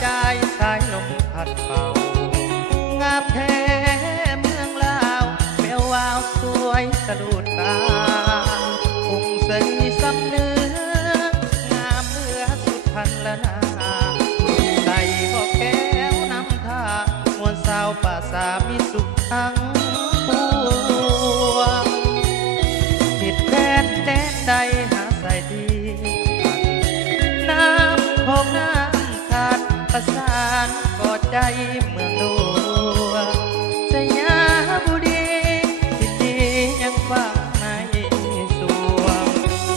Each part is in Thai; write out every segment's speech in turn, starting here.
ใจสายลมพัดเป่างามแท้เมืองลาวแวววาวสวยสะดุดตาองค์ใสสำเนื้องามเมื่อสุดพันละนาใส่บอกแก้วน้ำทามวลสาวป่าสามีสุขทั้งปวงติดแดนใดหาใส่ดีน้ำของน้ำขาดประสานกอดใจเมืองหลวงสยามบุรีที่ดียังฟังในสวง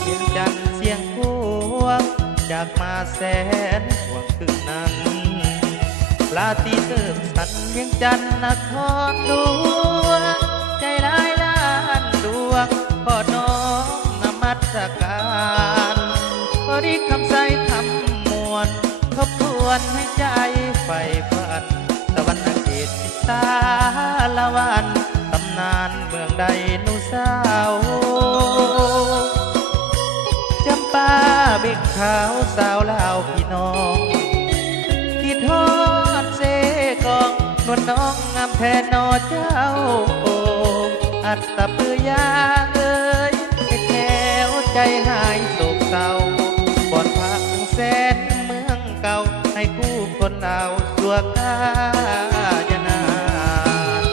เสียงจันทร์เสียงพวงจากมาแสนห่วงคืนนั้นลาตีเติมสันเพียงจันทร์นครหลวงใจร้ายล้านดวงขอน้อมนมัสการบริคำใสคำมวลทบทวนให้ใจไฟฝันตะวันนาเขตทิศาละวันตำนานเมืองใดนุสาวจำปาเบิกขาวสาวลาวพี่น้องที่ทอดเสกองนวลน้องงามแทนนอเจ้าโออัตตะปือยาเอ้ยแถวใจหายโศกเศร้าบ่อนพักแสนเมืองเก่าให้คู่คนเราสัวกายนาน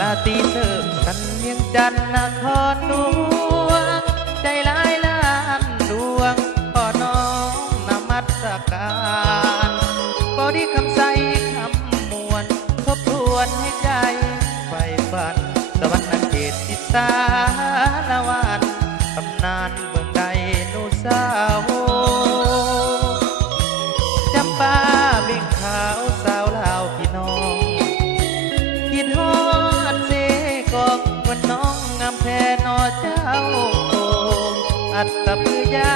ลาตีเสริมสันเวียงจันทร์นครหลวงใจร้ายล้านดวงขอน้อมนมัสการบริคำใสคำมวลทบทวนให้ใจไฟฝันตะวันนาเขตทิศาละวันตำนานเมืองใดนุสาวจำปาเบิกขาวสาวลาวพี่น้องคิดฮอดเสกองวันน้องงามแทนนอเจ้าอัตตะปือยา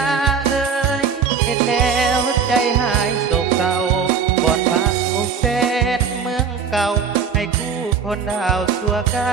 เอ้ยเห็นแล้วใจหายโศกเศร้าบ่อนพักองแสนเมืองเก่าให้คู่คนดาวสัวกา